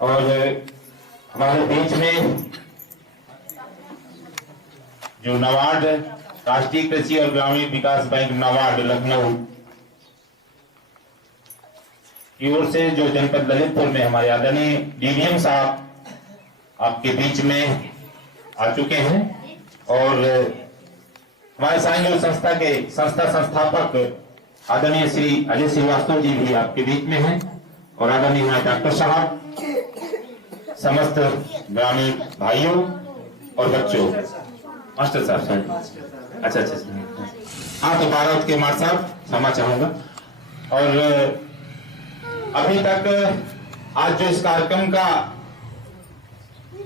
और हमारे बीच में जो नाबार्ड राष्ट्रीय कृषि और ग्रामीण विकास बैंक नाबार्ड लखनऊ की ओर से जो जनपद ललितपुर में हमारे आदरणीय डीडीएम साहब आपके बीच में आ चुके हैं और हमारे साइन संस्था के संस्थापक आदरणीय श्री अजय श्रीवास्तव जी भी आपके बीच में हैं और आदरणीय हमारे डॉक्टर साहब, समस्त ग्रामीण भाइयों और बच्चों, मास्टर साहब अच्छा हाँ तो भारत के मार साहब क्षमा चाहूंगा। और अभी तक आज जो इस कार्यक्रम का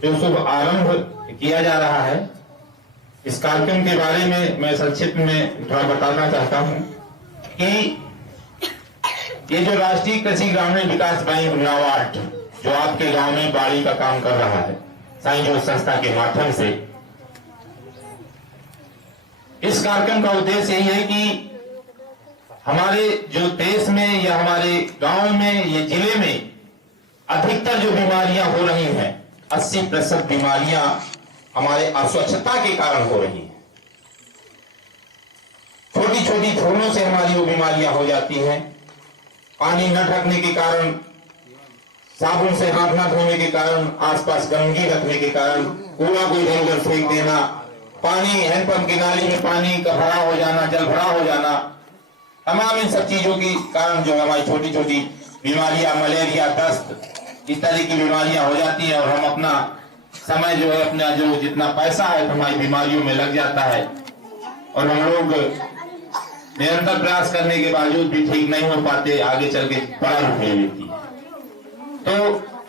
जो शुभ आरंभ किया जा रहा है, इस कार्यक्रम के बारे में मैं संक्षिप्त में थोड़ा बताना चाहता हूं कि ये जो राष्ट्रीय कृषि ग्रामीण विकास बैंक नाबार्ड जो आपके गांव में बाड़ी का काम कर रहा है साइन संस्था के माध्यम से, इस कार्यक्रम का उद्देश्य यही है कि हमारे जो देश में या हमारे गांव में या जिले में अधिकतर जो बीमारियां हो रही हैं, 80% बीमारियां हमारे अस्वच्छता के कारण हो रही हैं। छोटी छोटी धूलों से हमारी वो बीमारियां हो जाती हैं। पानी न ढकने के कारण, साबुन से हाथ न धोने के कारण, आसपास गंदगी रखने के कारण, कूड़ा को इधर उधर फेंक देना, पानी हैंडपंप की नाली में पानी का भरा हो जाना, जल भरा हो जाना, तमाम इन सब चीजों के कारण जो हमारी छोटी छोटी बीमारियां, मलेरिया, दस्त, इस तरह की बीमारियां हो जाती है और हम अपना समय जो है, अपना जो जितना पैसा है हमारी बीमारियों में लग जाता है और हम लोग निरंतर प्रयास करने के बावजूद भी ठीक नहीं हो पाते, आगे चल के बड़ा रूप ले लेती है। तो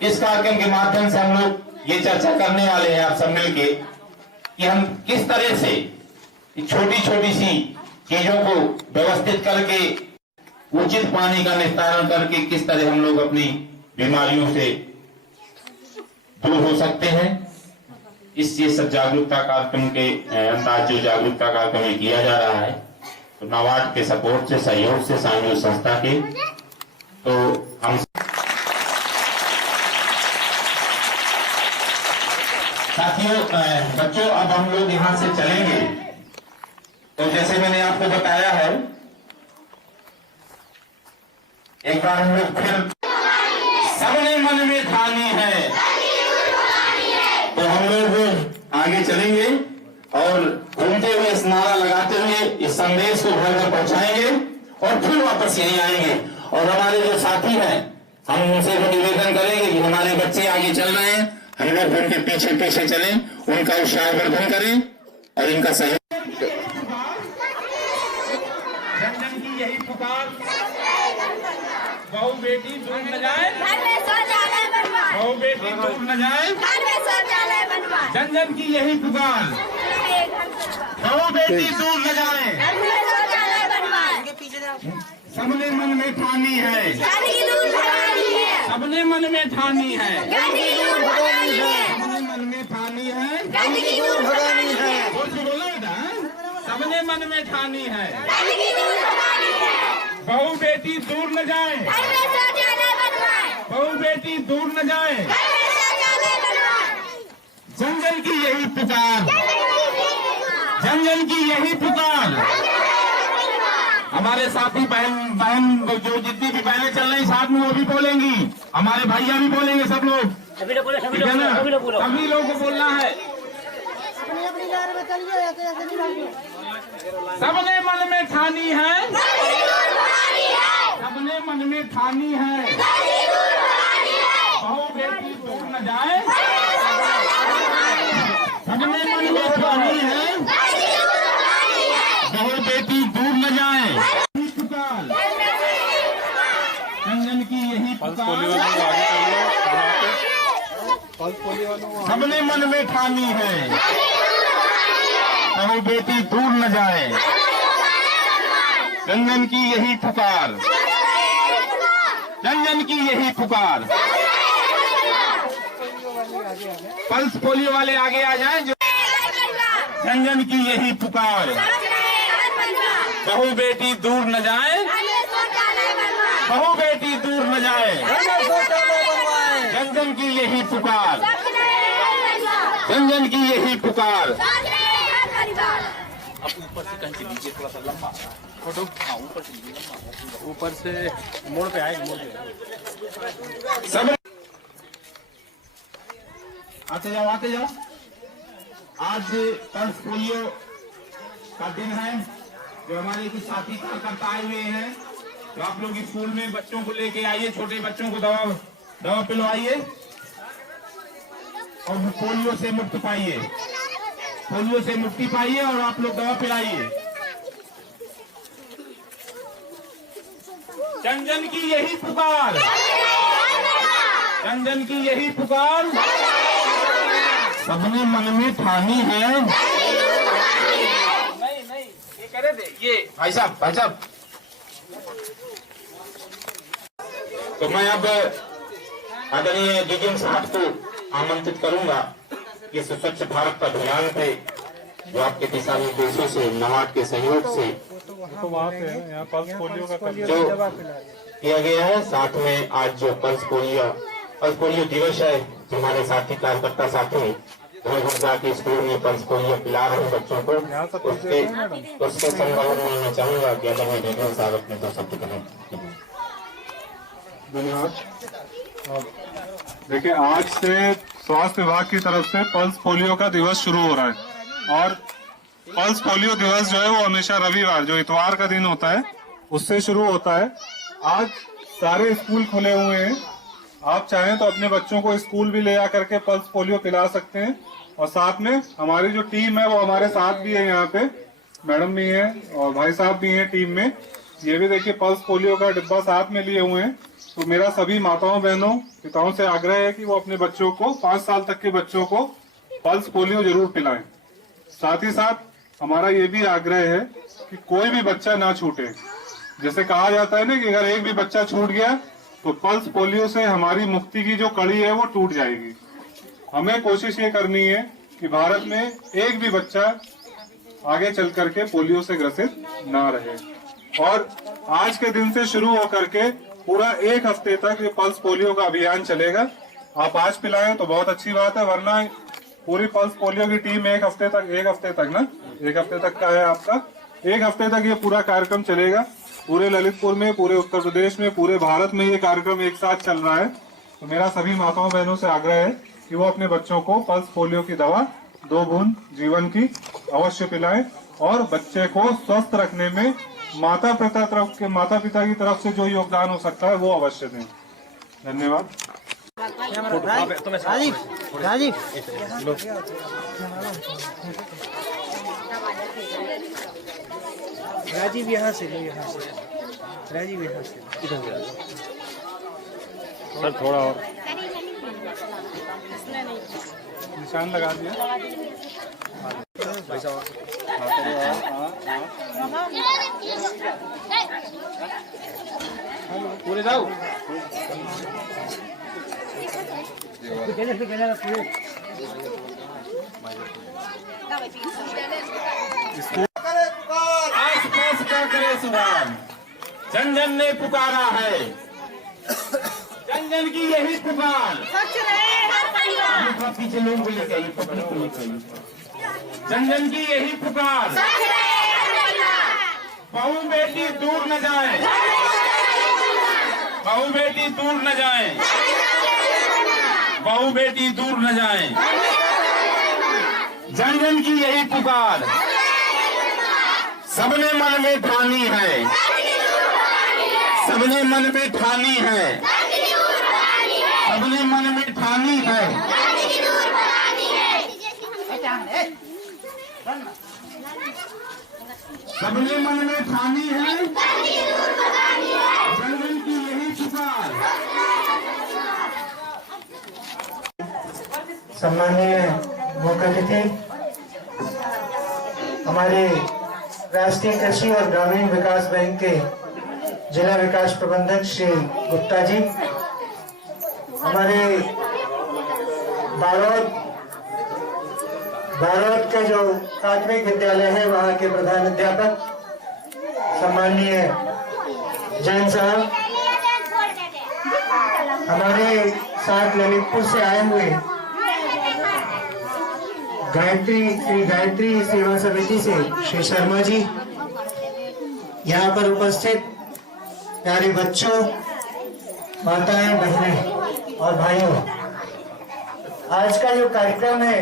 इस कार्यक्रम के माध्यम से हम लोग ये चर्चा करने वाले हैं आप सब मिलके कि हम किस तरह से छोटी छोटी सी चीजों को व्यवस्थित करके उचित पानी का निस्तारण करके किस तरह हम लोग अपनी बीमारियों से दूर हो सकते हैं। इस ये सब जागरूकता कार्यक्रम के अंतर्गत जो जागरूकता कार्यक्रम किया जा रहा है, तो नाबार्ड के सपोर्ट से, सहयोग से, साइन संस्था के, तो हम साथियों, बच्चों अब हम लोग यहां से चलेंगे। तो जैसे मैंने आपको बताया है, एक बार हम लोग फिर सबने मन में ठानी है, तो हम लोग आगे चलेंगे और घूमते हुए इस नारा लगाते हुए इस संदेश को घर घर पहुंचाएंगे और फिर वापस यहीं आएंगे। और हमारे जो साथी हैं, हम उनसे भी निवेदन करेंगे कि हमारे बच्चे आगे चल रहे हैं, हम लोग उनके पीछे पीछे चलें, उनका उत्साहवर्धन करें और इनका सहयोग। जन की यही पुकार, बहू बेटी दूर न जाए, बहू बेटी दूर न जाए, जन जन की यही पुकार, बहू बेटी दूर न जाए, सबने मन में ठानी है, सबने मन में ठानी है, सबने मन में ठानी है, बोलो बेटा, सबने मन में ठानी है, बहू बेटी दूर न जाए, बहू बेटी दूर न जाए, जन जन की यही पुकार, जन जन की यही पुकार। हमारे साथी बहन जो जितनी भी बहनें चल रही साथ में वो भी बोलेंगी, हमारे भैया भी बोलेंगे, सब लोग, ठीक है ना? सभी लोगों को बोलना है। सबने मन में ठानी है, सबने मन में ठानी है, बहू बेटी दूर न जाए, सबने मन में ठानी है, बहू बेटी दूर न जाए, जन की यही पुकार, सबने मन में ठानी है, बहू बेटी दूर न जाए, जन जन की यही पुकार, जन जन की यही पुकार। पल्स पोलियो वाले आगे आ जाएं। जन जन की यही पुकार, बहू बेटी दूर न जाए, बहू बेटी दूर न जाए, जन जन की यही पुकार, जन जन की यही पुकार। ऊपर से कंची नीचे थोड़ा सा लंबा फोटो, हाँ ऊपर से लंबा, ऊपर से मोड़ पे आएगा, मोड़ पे सब आते जाओ, आते जाओ। आज पल्स पोलियो का दिन है, जो हमारे कुछ साथी कार्यकर्ता आए हुए हैं, तो आप लोग स्कूल में बच्चों को लेके आइए, छोटे बच्चों को दवा पिलवाइए और पोलियो से मुक्त पाइए, पोलियो से मुक्ति पाइए और आप लोग दवा पिलाइए। जन जन की यही पुकार, जन जन की यही पुकार, सबने मन में ठानी है। नहीं ये करे दे, ये भाई साहब, भाई साहब। तो मैं अब आदरणीय डीजीएम साहब को आमंत्रित करूंगा कि स्वच्छ भारत का अभियान पे जो आपके दिशा निर्देशों से, नवाड के सहयोग से तो वहाँ पे है, यहाँ पल्स पोलियो का जो किया गया है, साथ में आज जो पल्स पोलियो दिवस है, जो हमारे साथी कार्यकर्ता साथी घर घर जाके स्कूल में पल्स पोलियो पिला रहे हैं बच्चों को, उसके संदर्भ में मैं चाहूंगा कि आदरणीय डीजीएम साहब अपने दो शब्द करें। धन्यवाद। देखिए, आज से स्वास्थ्य विभाग की तरफ से पल्स पोलियो का दिवस शुरू हो रहा है और पल्स पोलियो दिवस जो है वो हमेशा रविवार, जो इतवार का दिन होता है, उससे शुरू होता है। आज सारे स्कूल खुले हुए हैं, आप चाहें तो अपने बच्चों को स्कूल भी ले आकर के पल्स पोलियो पिला सकते हैं। और साथ में हमारी जो टीम है वो हमारे साथ भी है, यहाँ पे मैडम भी है और भाई साहब भी हैं टीम में। ये भी देखिए पल्स पोलियो का डिब्बा साथ में लिए हुए हैं। तो मेरा सभी माताओं बहनों पिताओं से आग्रह है कि वो अपने बच्चों को, 5 साल तक के बच्चों को पल्स पोलियो जरूर पिलाएं। साथ ही साथ हमारा ये भी आग्रह है कि कोई भी बच्चा ना छूटे। जैसे कहा जाता है ना कि अगर एक भी बच्चा छूट गया तो पल्स पोलियो से हमारी मुक्ति की जो कड़ी है वो टूट जाएगी। हमें कोशिश ये करनी है कि भारत में एक भी बच्चा आगे चल करके पोलियो से ग्रसित ना रहे। और आज के दिन से शुरू होकर के पूरा 1 हफ्ते तक ये पल्स पोलियो का अभियान चलेगा। आप आज पिलाएं तो बहुत अच्छी बात है, वरना पूरी पल्स पोलियो की टीम एक हफ्ते तक का है आपका। 1 हफ्ते तक ये पूरा कार्यक्रम चलेगा। पूरे ललितपुर में, पूरे उत्तर प्रदेश में, पूरे भारत में ये कार्यक्रम एक साथ चल रहा है। तो मेरा सभी माताओं बहनों से आग्रह है कि वो अपने बच्चों को पल्स पोलियो की दवा 2 बूंद जीवन की अवश्य पिलाएं और बच्चे को स्वस्थ रखने में माता पिता की तरफ से जो योगदान हो सकता है वो अवश्य दें। धन्यवाद। राजीव यहाँ से लो, यहाँ से राजीव यहाँ से इधर सर थोड़ा और निशान लगा दिया। पूरे जाओ। आस-पास का करे सवाल, जन जन ने पुकारा है, जन जन की यही पुकार। पीछे लोग बोले जन जन की यही पुकार। बहू बेटी दूर न जाए, बहू बेटी दूर न जाए, बहू बेटी दूर न जाए। जन जन की यही पुकार, सबने मन में ठानी है, सबने मन में ठानी है, सबने मन में ठानी है। सबने मन में ठानी है, जन जन की यही पुकार। सम्माननीय मुख्य अतिथि, हमारे राष्ट्रीय कृषि और ग्रामीण विकास बैंक के जिला विकास प्रबंधक श्री गुप्ता जी, हमारे बारोद के जो प्राथमिक विद्यालय है वहाँ के प्रधान अध्यापक सम्माननीय जैन साहब, हमारे साथ ललितपुर से आए हुए श्री गायत्री सेवा समिति से श्री शर्मा जी, यहाँ पर उपस्थित प्यारे बच्चों, माताएं, बहनें और भाइयों, आज का जो कार्यक्रम है,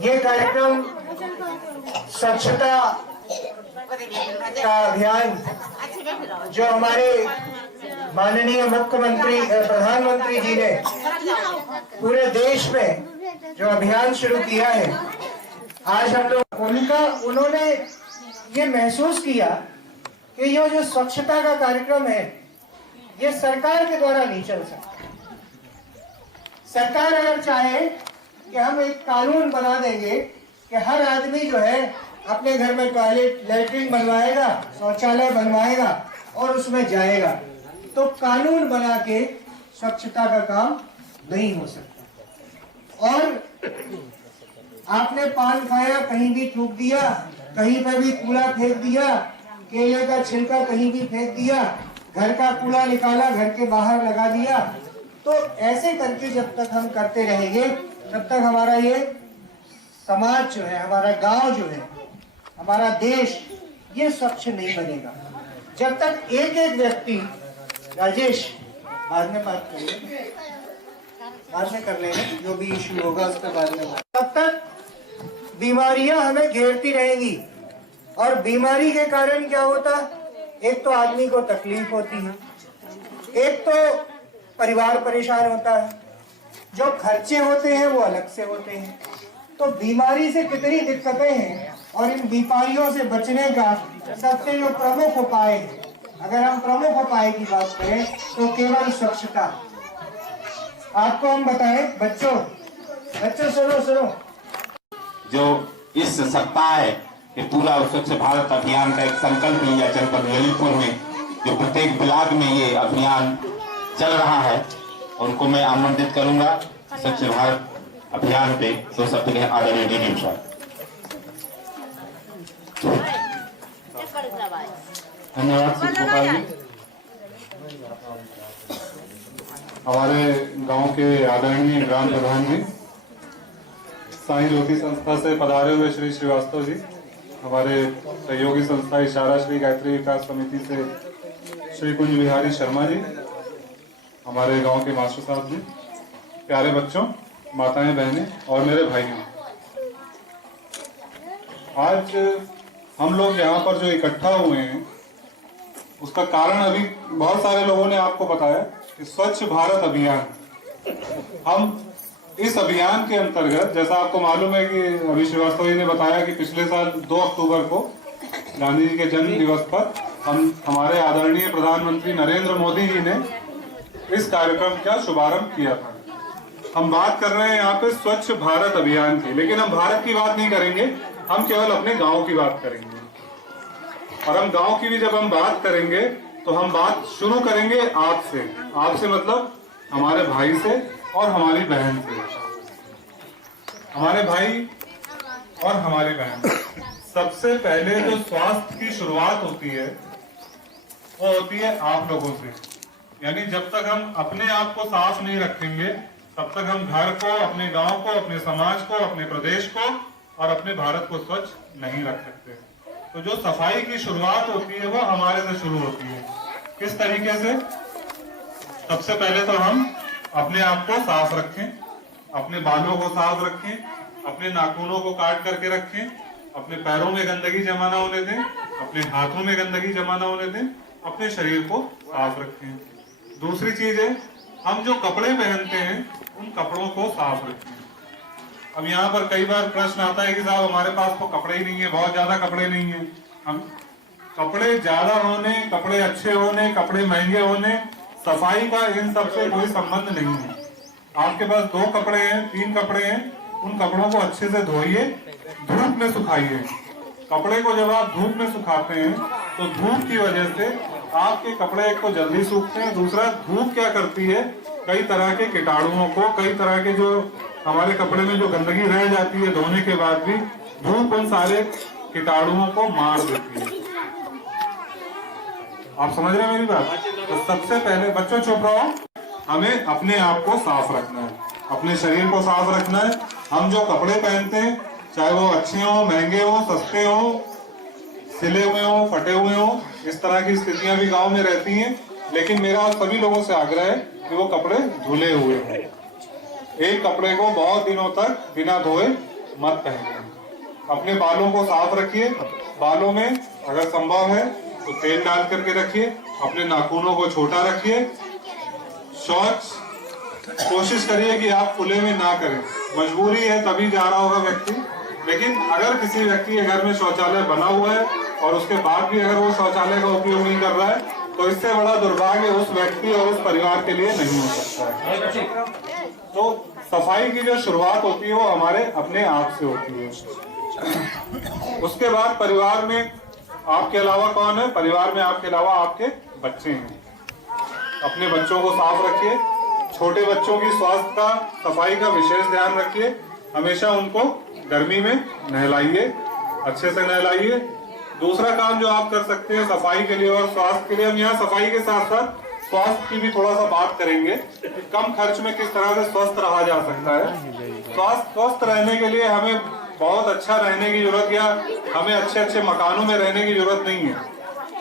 ये कार्यक्रम स्वच्छता का अभियान जो हमारे माननीय मुख्यमंत्री प्रधानमंत्री जी ने पूरे देश में जो अभियान शुरू किया है, आज हम लोग उन्होंने ये महसूस किया कि ये जो स्वच्छता का कार्यक्रम है, ये सरकार के द्वारा नहीं चल सकता। सरकार अगर चाहे कि हम एक कानून बना देंगे कि हर आदमी जो है अपने घर में टॉयलेट, लैट्रिन बनवाएगा, शौचालय बनवाएगा और उसमें जाएगा, तो कानून बना के स्वच्छता का काम नहीं हो सकता। और आपने पान खाया, कहीं भी थूक दिया, कहीं पर भी कूड़ा फेंक दिया, केले का छिलका कहीं भी फेंक दिया, घर का कूड़ा निकाला, घर के बाहर लगा दिया, तो ऐसे करके जब तक हम करते रहेंगे, तब तक हमारा ये समाज जो है, हमारा गांव जो है, हमारा देश, ये स्वच्छ नहीं बनेगा। जब तक एक एक व्यक्ति, राजेश बाद में बात करेंगे, बाद में कर लेंगे, जो भी इश्यू होगा उसके बाद में, तब तक बीमारियां हमें घेरती रहेंगी। और बीमारी के कारण क्या होता, एक तो आदमी को तकलीफ होती है, एक तो परिवार परेशान होता है, जो खर्चे होते हैं वो अलग से होते हैं। तो बीमारी से कितनी दिक्कतें हैं, और इन बीमारियों से बचने का सबसे जो प्रमुख उपाय है, अगर हम प्रमुख उपाय की बात करें तो केवल स्वच्छता। आपको हम बताएं, बच्चों सुनो, जो इस सप्ताह है कि पूरा स्वच्छ भारत अभियान का एक संकल्प लिया जनपद ललितपुर में, जो प्रत्येक ब्लॉक में ये अभियान चल रहा है, उनको मैं आमंत्रित करूंगा स्वच्छ भारत अभियान पे 2 शब्द के आदरणीय डीडी साहब। धन्यवाद श्री गोपाल जी। हमारे गांव के आदरणीय ग्राम प्रधान जी, साईं ज्योति संस्था से पधारे हुए श्री श्रीवास्तव जी, हमारे सहयोगी संस्था इशारा श्री गायत्री विकास समिति से श्री कुंज बिहारी शर्मा जी, हमारे गांव के मास्टर साहब जी, प्यारे बच्चों, माताएं, बहनें और मेरे भाइयों, आज हम लोग यहाँ पर जो इकट्ठा हुए हैं, उसका कारण अभी बहुत सारे लोगों ने आपको बताया कि स्वच्छ भारत अभियान। हम इस अभियान के अंतर्गत, जैसा आपको मालूम है कि अभी श्रीवास्तव जी ने बताया कि पिछले साल 2 अक्टूबर को गांधी जी के जन्म दिवस पर हमारे आदरणीय प्रधानमंत्री नरेंद्र मोदी जी ने इस कार्यक्रम का शुभारंभ किया था। हम बात कर रहे हैं यहाँ पे स्वच्छ भारत अभियान की, लेकिन हम भारत की बात नहीं करेंगे, हम केवल अपने गांव की बात करेंगे। और हम गांव की भी जब हम बात करेंगे तो हम बात शुरू करेंगे आपसे। आपसे मतलब हमारे भाई से और हमारी बहन से। हमारे भाई और हमारी बहन, सबसे पहले जो स्वास्थ्य की शुरुआत होती है वो होती है आप लोगों से। यानी जब तक हम अपने आप को साफ नहीं रखेंगे, तब तक हम घर को, अपने गांव को, अपने समाज को, अपने प्रदेश को और अपने भारत को स्वच्छ नहीं रख सकते। तो जो सफाई की शुरुआत होती है वो हमारे से शुरू होती है। किस तरीके से? सबसे पहले तो हम अपने आप को साफ रखें, अपने बालों को साफ रखें, अपने नाखूनों को काट करके रखें, अपने पैरों में गंदगी जमा ना होने दें, अपने हाथों में गंदगी जमा ना होने दें, अपने शरीर को साफ रखें। दूसरी चीज है, हम जो कपड़े पहनते हैं उन कपड़ों को साफ रखें। अब यहाँ पर कई बार प्रश्न आता है कि साहब हमारे पास तो कपड़े ही नहीं है, बहुत ज्यादा कपड़े नहीं है। हम कपड़े ज्यादा होने, कपड़े अच्छे होने, कपड़े महंगे होने, सफाई का इन सबसे कोई संबंध नहीं है। आपके पास 2 कपड़े हैं, 3 कपड़े हैं, उन कपड़ों को अच्छे से धोइए, धूप में सुखाइए। कपड़े को जब आप धूप में सुखाते हैं तो धूप की वजह से आपके कपड़े एक तो जल्दी सूखते हैं, दूसरा धूप क्या करती है, कई तरह के कीटाणुओं को, कई तरह के जो हमारे कपड़े में जो गंदगी रह जाती है धोने के बाद भी, धूप उन सारे कीटाणुओं को मार देती है। आप समझ रहे हैं मेरी बात? तो सबसे पहले, बच्चों चुप रहो, हमें अपने आप को साफ रखना है, अपने शरीर को साफ रखना है। हम जो कपड़े पहनते हैं, चाहे वो अच्छे हो, महंगे हो, सस्ते हो, सिले हुए हो, फटे हुए हो, इस तरह की स्थितियां भी गांव में रहती हैं, लेकिन मेरा सभी लोगों से आग्रह है कि वो कपड़े धुले हुए हों। एक कपड़े को बहुत दिनों तक बिना धोए मत पहनिए। अपने बालों को साफ रखिए, बालों में अगर संभव है तो तेल डाल करके रखिए, अपने नाखूनों को छोटा रखिए। शौच कोशिश करिए कि आप खुले में ना करें, मजबूरी है तभी जा रहा होगा व्यक्ति, लेकिन अगर किसी व्यक्ति के घर में शौचालय बना हुआ है और उसके बाद भी अगर वो शौचालय का उपयोग नहीं कर रहा है, तो इससे बड़ा दुर्भाग्य उस व्यक्ति और उस परिवार के लिए नहीं हो सकता है। तो सफाई की जो शुरुआत होती है वो हमारे अपने आप से होती है। उसके बाद परिवार में आपके अलावा कौन है? परिवार में आपके अलावा आपके बच्चे हैं। अपने बच्चों को साफ रखिए, छोटे बच्चों की स्वास्थ्य का, सफाई का विशेष ध्यान रखिए। हमेशा उनको गर्मी में नहलाइए, अच्छे से नहलाइए। दूसरा काम जो आप कर सकते हैं सफाई के लिए और स्वास्थ्य के लिए, हम यहाँ सफाई के साथ साथ स्वास्थ्य की भी थोड़ा सा बात करेंगे कि कम खर्च में किस तरह से स्वस्थ रहा जा सकता है। स्वस्थ रहने के लिए हमें बहुत अच्छा रहने की जरूरत या हमें अच्छे अच्छे मकानों में रहने की जरूरत नहीं है।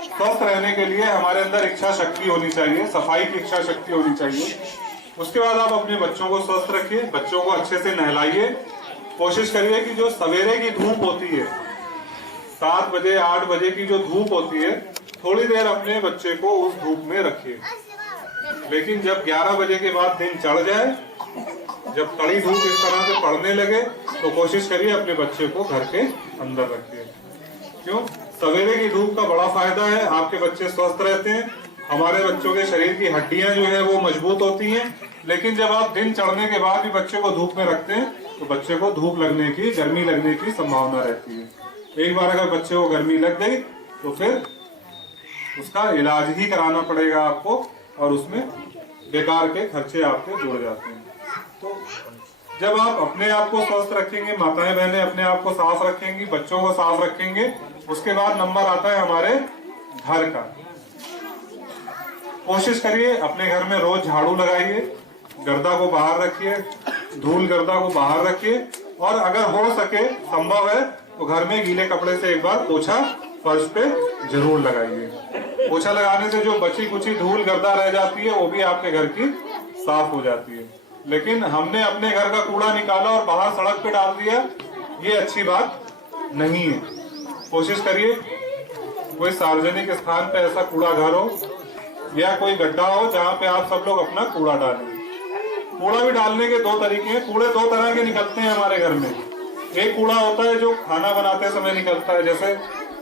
स्वस्थ रहने के लिए हमारे अंदर इच्छा शक्ति होनी चाहिए, सफाई की इच्छा शक्ति होनी चाहिए। उसके बाद आप अपने बच्चों को स्वस्थ रखिए, बच्चों को अच्छे से नहलाइए। कोशिश करिए कि जो सवेरे की धूप होती है, 7 बजे 8 बजे की जो धूप होती है, थोड़ी देर अपने बच्चे को उस धूप में रखिए। लेकिन जब 11 बजे के बाद दिन चढ़ जाए, जब कड़ी धूप इस तरह से पड़ने लगे, तो कोशिश करिए अपने बच्चे को घर के अंदर रखिए। क्यों? सवेरे की धूप का बड़ा फायदा है, आपके बच्चे स्वस्थ रहते हैं, हमारे बच्चों के शरीर की हड्डियां जो है वो मजबूत होती हैं। लेकिन जब आप दिन चढ़ने के बाद भी बच्चे को धूप में रखते हैं, तो बच्चे को धूप लगने की, गर्मी लगने की संभावना रहती है। एक बार अगर बच्चे को गर्मी लग गई तो फिर उसका इलाज ही कराना पड़ेगा आपको, और उसमें बेकार के खर्चे आपके जुड़ जाते हैं। तो जब आप अपने आप को स्वस्थ रखेंगे, माताएं बहनें अपने आप को साफ रखेंगी, बच्चों को साफ रखेंगे, उसके बाद नंबर आता है हमारे घर का। कोशिश करिए अपने घर में रोज झाड़ू लगाइए, गर्दा को बाहर रखिए, धूल गर्दा को बाहर रखिए, और अगर हो सके संभव है तो घर में गीले कपड़े से एक बार पोछा फर्श पे जरूर लगाइए। पोछा लगाने से जो बची कुची धूल गर्दा रह जाती है वो भी आपके घर की साफ हो जाती है। लेकिन हमने अपने घर का कूड़ा निकाला और बाहर सड़क पे डाल दिया, ये अच्छी बात नहीं है। कोशिश करिए कोई सार्वजनिक स्थान पे ऐसा कूड़ा घर हो या कोई गड्ढा हो जहाँ पे आप सब लोग अपना कूड़ा डालें। कूड़ा भी डालने के 2 तरीके हैं। कूड़े 2 तरह के निकलते हैं हमारे घर में। एक कूड़ा होता है जो खाना बनाते समय निकलता है, जैसे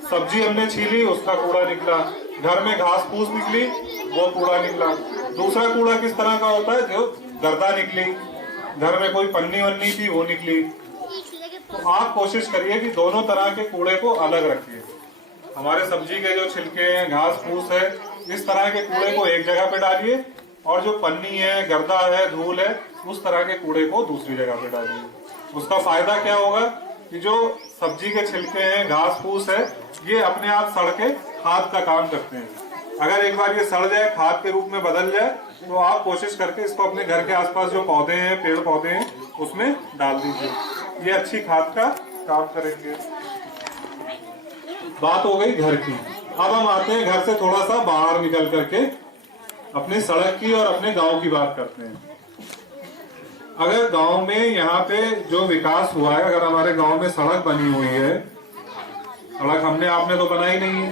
सब्जी हमने छीली उसका कूड़ा निकला, घर में घास फूस निकली वो कूड़ा निकला। दूसरा कूड़ा किस तरह का होता है? जो गर्दा निकली, घर में कोई पन्नी वन्नी थी वो निकली। तो आप कोशिश करिए कि दोनों तरह के कूड़े को अलग रखिए। हमारे सब्जी के जो छिलके हैं, घास फूस है, इस तरह के कूड़े को एक जगह पे डालिए, और जो पन्नी है, गर्दा है, धूल है, उस तरह के कूड़े को दूसरी जगह पे डालिए। उसका फायदा क्या होगा कि जो सब्जी के छिलके हैं, घास फूस है, ये अपने आप सड़ के खाद का काम करते हैं। अगर एक बार ये सड़ जाए, खाद के रूप में बदल जाए, तो आप कोशिश करके इसको अपने घर के आसपास जो पौधे हैं, पेड़ पौधे हैं, उसमें डाल दीजिए। ये अच्छी खाद का काम करेंगे। बात हो गई घर की। अब हम आते हैं घर से थोड़ा सा बाहर निकल करके अपने सड़क की और अपने गांव की बात करते हैं। अगर गांव में यहाँ पे जो विकास हुआ है, अगर हमारे गांव में सड़क बनी हुई है, सड़क हमने आपने तो बनाई नहीं है,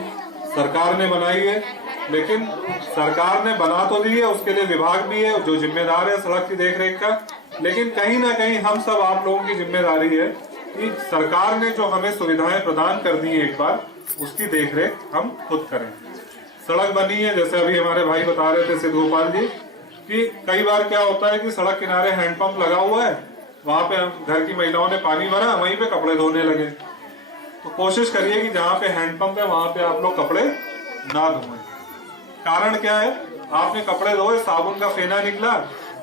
सरकार ने बनाई है, लेकिन सरकार ने बना तो दी है, उसके लिए विभाग भी है जो जिम्मेदार है सड़क की देखरेख का। लेकिन कहीं ना कहीं हम सब आप लोगों की जिम्मेदारी है कि सरकार ने जो हमें सुविधाएं प्रदान कर दी है, एक बार उसकी देखरेख हम खुद करें। सड़क बनी है, जैसे अभी हमारे भाई बता रहे थे सिद्ध गोपाल जी, कि कई बार क्या होता है कि सड़क किनारे हैंडपंप लगा हुआ है, वहां पे घर की महिलाओं ने पानी भरा, वहीं पे कपड़े धोने लगे। तो कोशिश करिए कि जहाँ पे हैंडपंप है वहां पे आप लोग कपड़े ना धोएं। कारण क्या है? आपने कपड़े धोए, साबुन का फेना निकला,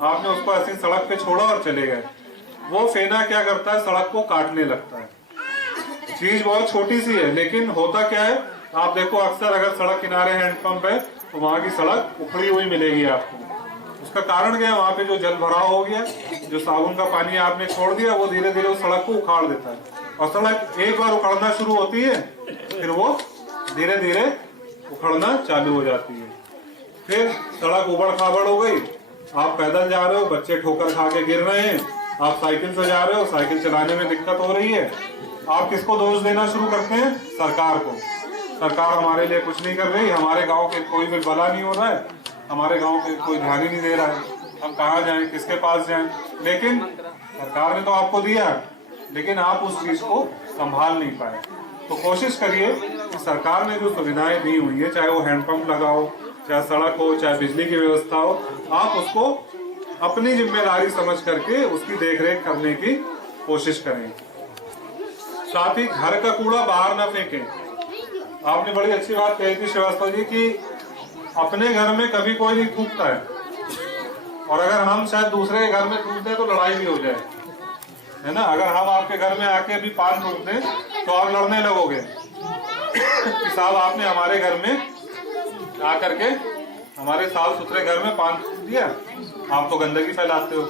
आपने उसको ऐसी सड़क पे छोड़ा और चले गए। वो फेना क्या करता है? सड़क को काटने लगता है। चीज बहुत छोटी सी है, लेकिन होता क्या है, आप देखो अक्सर अगर सड़क किनारे हैंडपंप है तो वहां की सड़क उखड़ी हुई मिलेगी आपको। उसका कारण क्या है? वहां पे जो जल भराव हो गया, जो साबुन का पानी आपने छोड़ दिया, वो धीरे धीरे उस सड़क को उखाड़ देता है, और सड़क एक बार उखड़ना शुरू होती है फिर वो धीरे धीरे उखड़ना चालू हो जाती है। फिर सड़क उबड़ खाबड़ हो गई, आप पैदल जा रहे हो, बच्चे ठोकर खा के गिर रहे हैं, आप साइकिल से जा रहे हो, साइकिल चलाने में दिक्कत हो रही है। आप किसको दोष देना शुरू करते हैं? सरकार को। सरकार हमारे लिए कुछ नहीं कर रही, हमारे गांव के कोई भी भला नहीं हो रहा है, हमारे गांव के कोई ध्यान ही नहीं दे रहा है, हम कहाँ जाएं, किसके पास जाएं। लेकिन सरकार ने तो आपको दिया, लेकिन आप उस चीज को संभाल नहीं पाए। तो कोशिश करिए कि सरकार ने जो सुविधाएं दी हुई है, चाहे वो हैंडपंप लगाओ, चाहे सड़क हो, चाहे बिजली की व्यवस्था हो, आप उसको अपनी जिम्मेदारी समझ करके उसकी देखरेख करने की कोशिश करें। साथ ही घर का कूड़ा बाहर ना फेंकें। आपने बड़ी अच्छी बात कही थी श्रीवास्तव जी कि अपने घर में कभी कोई नहीं थूकता है, और अगर हम शायद दूसरे के घर में थूक दें तो लड़ाई भी हो जाए, है ना। अगर हम आपके घर में आके अभी पान थूक दें तो आप लड़ने लगोगे कि साहब आपने हमारे घर में आकर के हमारे साफ सुथरे घर में पान थूक दिया, आप तो गंदगी फैलाते हो।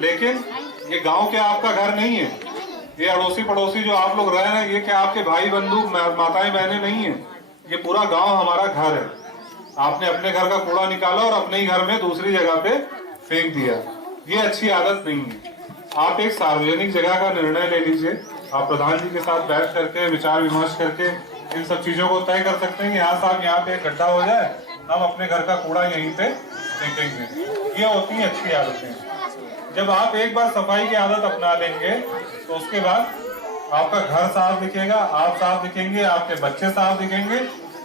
लेकिन ये गांव क्या आपका घर नहीं है, ये अड़ोसी पड़ोसी जो आप लोग रह रहे हैं, ये क्या आपके भाई बंधु माताएं बहनें नहीं है, ये पूरा गांव हमारा घर है। आपने अपने घर का कूड़ा निकाला और अपने ही घर में दूसरी जगह पे फेंक दिया, ये अच्छी आदत नहीं है। आप एक सार्वजनिक जगह का निर्णय ले लीजिए, आप प्रधान जी के साथ बैठ करके विचार विमर्श करके इन सब चीजों को तय कर सकते हैं कि हाँ साहब यहाँ पे एक गड्ढा हो जाए, हम अपने घर का कूड़ा यहीं पे फेंकेंगे। ये होती है अच्छी आदतें। जब आप एक बार सफाई की आदत अपना लेंगे तो उसके बाद आपका घर साफ दिखेगा, आप साफ दिखेंगे, आपके बच्चे साफ दिखेंगे,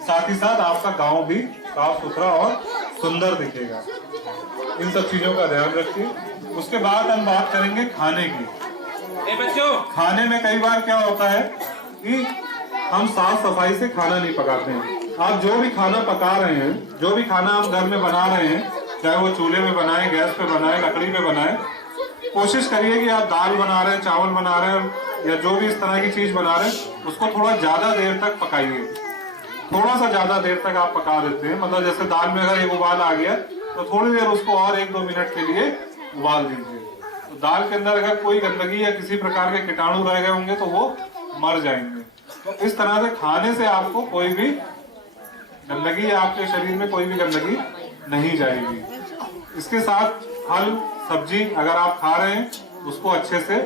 साथ ही साथ आपका गांव भी साफ सुथरा और सुंदर दिखेगा। इन सब चीजों का ध्यान रखिए। उसके बाद हम बात करेंगे खाने की। बच्चों, खाने में कई बार क्या होता है कि हम साफ सफाई से खाना नहीं पकाते हैं। आप जो भी खाना पका रहे हैं, जो भी खाना आप घर में बना रहे हैं, चाहे वो चूल्हे में बनाए, गैस पे बनाए, लकड़ी पे बनाए, कोशिश करिए कि आप दाल बना रहे हैं, चावल बना रहे हैं, या जो भी इस तरह की चीज बना रहे हैं, उसको थोड़ा ज्यादा देर तक पकाइए। थोड़ा सा ज्यादा देर तक आप पका देते हैं, मतलब जैसे दाल में अगर एक उबाल आ गया तो थोड़ी देर उसको और 1-2 मिनट के लिए उबाल दीजिए। तो दाल के अंदर अगर कोई गंदगी या किसी प्रकार के कीटाणु रह गए होंगे तो वो मर जाएंगे। तो इस तरह से खाने से आपको कोई भी गंदगी, आपके शरीर में कोई भी गंदगी नहीं जाएगी। इसके साथ फल सब्जी अगर आप खा रहे हैं उसको अच्छे से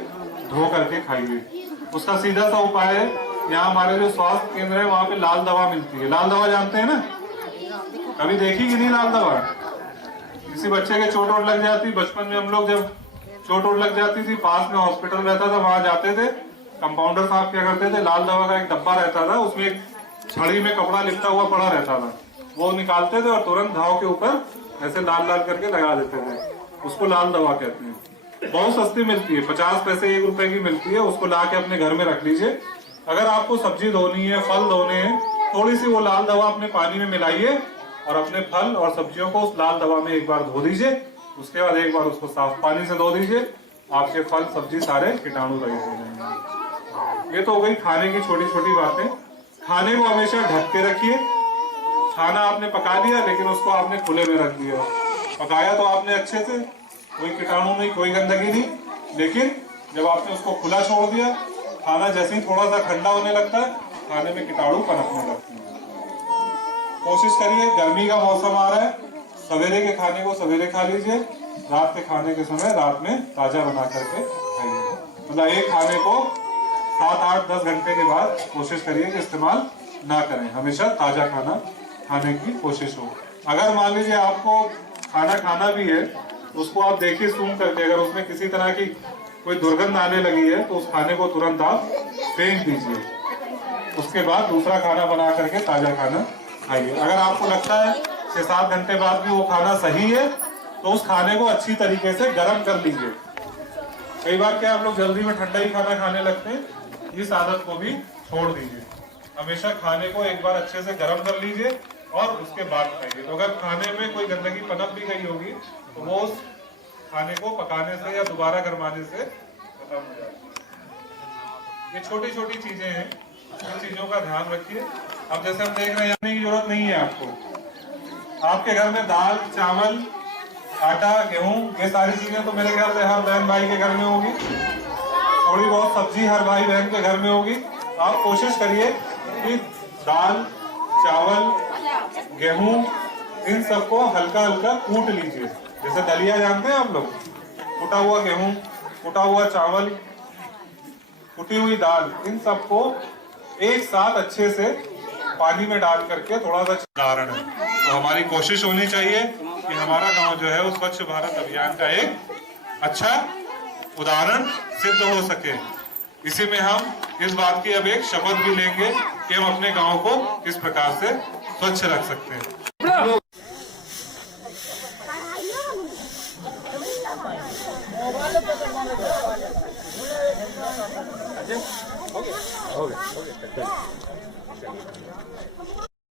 धो करके खाइए। उसका सीधा सा उपाय है, यहाँ हमारे जो स्वास्थ्य केंद्र है वहाँ पे लाल दवा मिलती है। लाल दवा जानते हैं ना, कभी देखी कि नहीं लाल दवा? किसी बच्चे के चोट वोट लग जाती, बचपन में हम लोग जब चोट वोट लग जाती थी, पास में हॉस्पिटल रहता था, वहां जाते थे, कंपाउंडर साहब क्या करते थे, लाल दवा का एक डब्बा रहता था, उसमें एक छड़ी में कपड़ा लिपटा हुआ पड़ा रहता था, वो निकालते थे और तुरंत घाव के ऊपर ऐसे लाल लाल करके लगा देते थे। उसको लाल दवा कहते हैं। बहुत सस्ती मिलती है, 50 पैसे 1 रुपए की मिलती है। उसको ला के अपने घर में रख लीजिए। अगर आपको सब्जी धोनी है, फल धोने हैं, थोड़ी सी वो लाल दवा अपने पानी में मिलाइए और अपने फल और सब्जियों को उस लाल दवा में एक बार धो दीजिए। उसके बाद एक बार उसको साफ पानी से धो दीजिए, आपके फल सब्जी सारे कीटाणु रहित हो जाएंगे। ये तो हो गई खाने की छोटी छोटी बातें। खाने को हमेशा ढक के रखिए। खाना आपने पका लिया लेकिन उसको आपने खुले में रख दिया, पकाया तो आपने अच्छे से, कोई कीटाणु नहीं, कोई गंदगी नहीं, लेकिन जब आपने उसको खुला छोड़ दिया, खाना जैसे ही थोड़ा सा ठंडा होने लगता है, खाने में कीटाणु पनपने लगते हैं। कोशिश करिए, गर्मी का मौसम आ रहा है, सवेरे के खाने को सवेरे खा लीजिए, रात के खाने के समय रात में ताजा बना करके खाइए। मतलब एक खाने को 7, 8, 10 घंटे के बाद कोशिश करिए कि इस्तेमाल ना करें, हमेशा ताजा खाना खाने की कोशिश हो। अगर मान लीजिए आपको खाना खाना भी है, उसको आप देखिए सूंघ करके, अगर उसमें किसी तरह की कोई दुर्गंध आने लगी है तो उस खाने को तुरंत आप फेंक दीजिए। उसके बाद दूसरा खाना बना करके ताजा खाना खाइए। अगर आपको लगता है 6-7 घंटे बाद भी वो खाना सही है तो उस खाने को अच्छी तरीके से गर्म कर लीजिए। कई बार क्या आप लोग जल्दी में ठंडा ही खाना खाने लगते हैं, इस आदत को भी छोड़ दीजिए। हमेशा खाने को एक बार अच्छे से गर्म कर लीजिए और उसके बाद खाइए। तो अगर खाने में कोई गंदगी पनप भी गई होगी तो वो उस खाने को पकाने से या दोबारा गरमाने से खत्म हो जाएगी। ये छोटी छोटी चीजें हैं, इन चीजों का ध्यान रखिए। अब जैसे हम देख रहे हैं, की जरूरत नहीं है आपको। आपके घर में दाल चावल आटा, गेहूं, ये सारी चीजें तो मेरे ख्याल से हर बहन भाई के घर में होगी। थोड़ी बहुत सब्जी हर भाई बहन के घर में होगी। आप कोशिश करिए कि दाल, चावल, गेहूं, इन सबको हल्का हल्का कूट लीजिए। जैसे दलिया जानते हैं आप लोग, कुटा हुआ गेहूं, कुटा हुआ चावल, कुटी हुई दाल, इन सबको एक साथ अच्छे से पानी में डाल करके थोड़ा सा उदाहरण है। तो हमारी कोशिश होनी चाहिए कि हमारा गांव जो है वो स्वच्छ भारत अभियान का एक अच्छा उदाहरण सिद्ध हो सके। इसी में हम इस बात की अब एक शपथ भी लेंगे कि हम अपने गांव को किस प्रकार से स्वच्छ रख सकते हैं। हो गया